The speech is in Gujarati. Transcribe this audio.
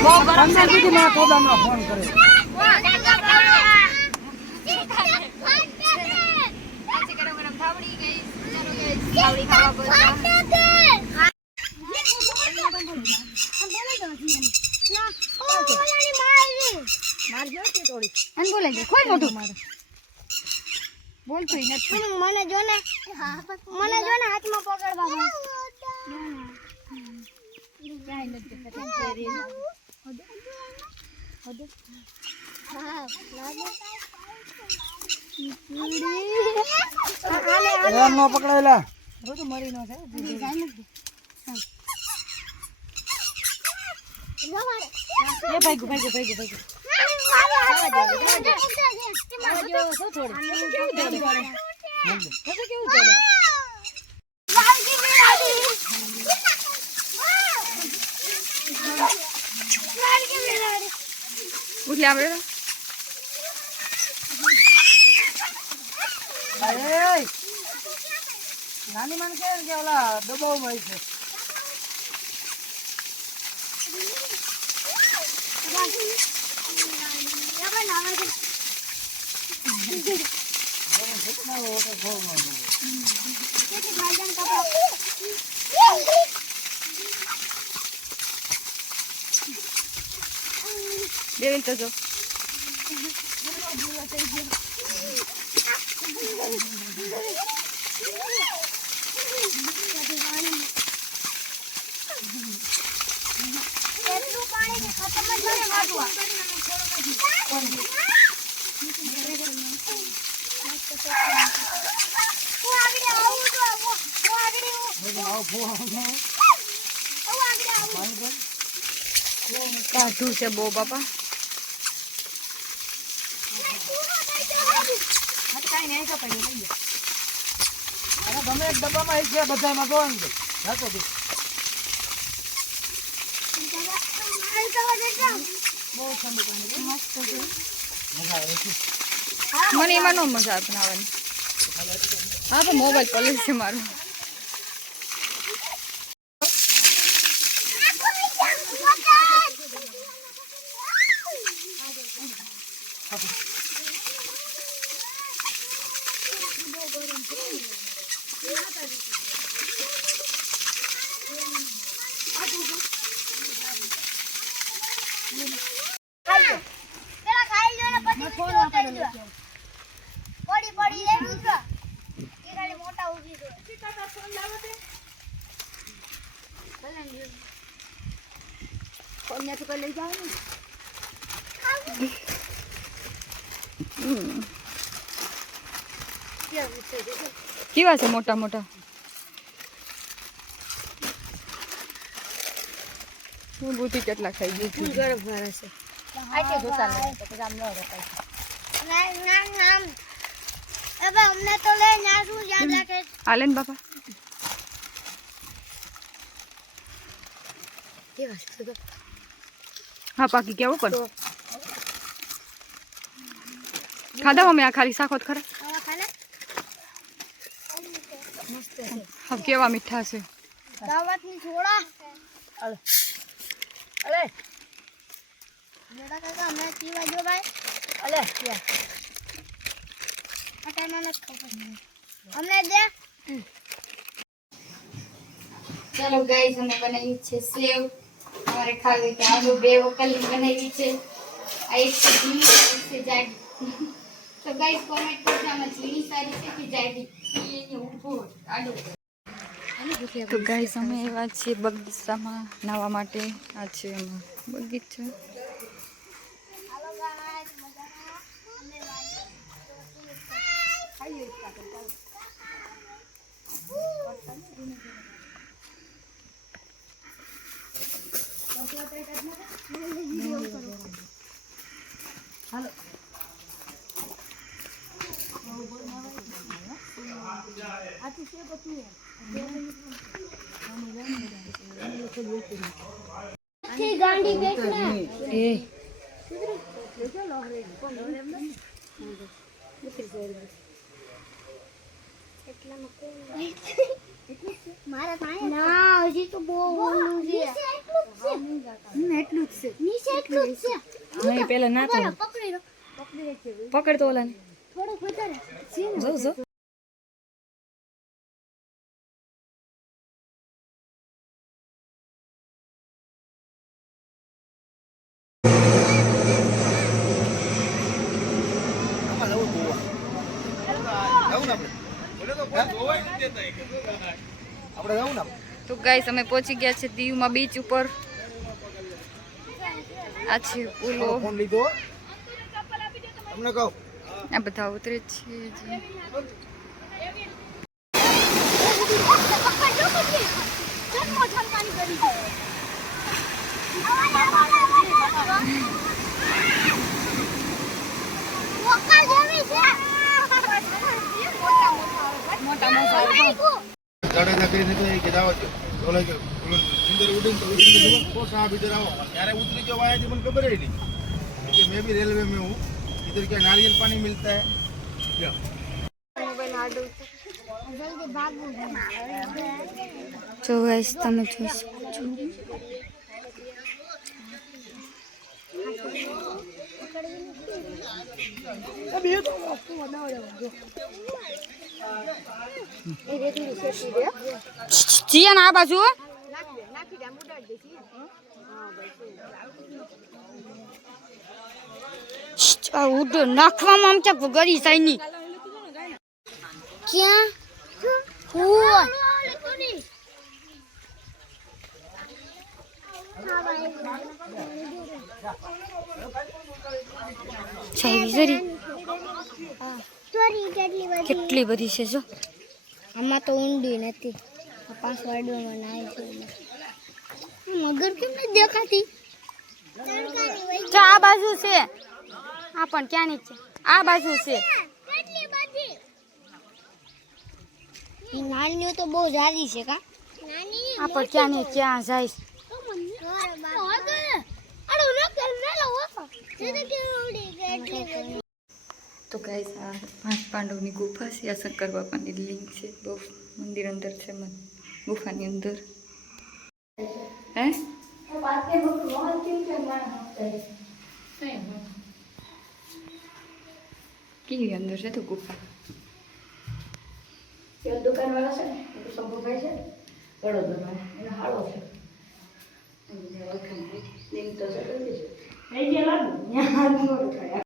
બહુ ગરમ છે દીદી માં થોડાનો ફોન કરે થાવડી ખાવા બોલતા મારજો કે થોડી અન બોલે કે કોઈ મોટું મારે બોલતો ઈ નથી મને જો ને હાથમાં પકડ બાબા જાય નથી પતંગ ફેરી હોદે હા લાગે એમ નો પકડાયેલા રોજ મરી નો છે જાય નથી એ ભાઈ નાની માન કે ઓલા દબાવમાં છે દેવીન તો જો કાઢું છે બહુ બાપા ગમે એક ડબ્બામાં એક છે બધામાં જોવાનું છે રાખો મને એમાં નો મજા આવે બનાવવાની હા પણ મોબાઈલ કોલેજ છે મારું કેવા છે મોટા મોટા હું બુટી કેટલા ખાઈ ગઈ છું ગરમ ભરે છે આટે જોતા લે તો કામ ન રખાય નામ હવે અમને તો લે ના શું યાદ રાખે આલેન બાપા કેવા છે તો હા પાકી કેવું પણ ખાધા મમ્મી આ ખાલી શાક હોત ખરા હા કેવા મીઠા છે દાવતની છોડા અલે અલે જોડા કાકા અમે પીવા જો ભાઈ અલે યા અટાના ન ખબર અમને દે ચલો ગાઈસ અમે બનાવી છે સેવ અમારે ખાવી કે આલુ બે વકલી બનાવી છે આ એક છે જાડી તો ગાઈસ કોમેન્ટ કરજો આમાં ઝીણી સારી છે કે જાડી એ ઊભો આડો તો ગાઈસ અમે એવા છીએ બગીચામાં નાવા માટે આ છે એમાં બગીચો હાલો આથી છે બધું થી ગાંડી બેઠના એ ના હજી તો બહુ ઓલું છે એટલું જ છે નીચે એટલું જ છે નહીં પેલા ના તો પકડી લો પકડ તો ઓલાને થોડુંક વધારે જો જો તો ગાઈસ અમે પહોંચી ગયા છે દીવમાં બીચ ઉપર. આ છે પુલો. ફોન લીધો તમને કહું આ બધા ઉતરે છે જી. જાડેજા કરીને તો એ કે જાવ છો ઓલા કે અંદર ઉડીને તો ઉડીને તો સાહેબ इधर आओ यार उतरी जो आया थी मुझे खबर ही नहीं कि मैं भी रेलवे में हूँ इधर क्या नारियल पानी मिलता है क्या જલ્દી ભાગવું જો ગાઈસ તમે જોઈ શકો છો. જીયા ના આ બાજુ ઉડો નાખવામાં આમ ચક ગરી સાઈની ક્યાં હું સાઈ જરી સોરી કેટલી બધી છે જો. આમાં તો ઊંડી નથી પાંચ વાડવામાં નાય છે મગર કેમ નથી દેખાતી જો આ બાજુ છે. આ પણ ક્યાં ની છે? આ બાજુ છે. નાનીઓ તો બહુ જાડી છે કા આ પણ ક્યાં ની ક્યાં જાય? તો ગાઈસ આ પાંચ પાંડવની ગુફા છે. આ શંકર બાપાની લિંગ છે. બહુ મંદિર અંદર છે ગુફાની અંદર. હે કેવી અંદર છે તો ગુફા. દુકાન વાળા છે ને શંભુભાઈ છે વડોદરા એને હાળો છે લિંક તો છે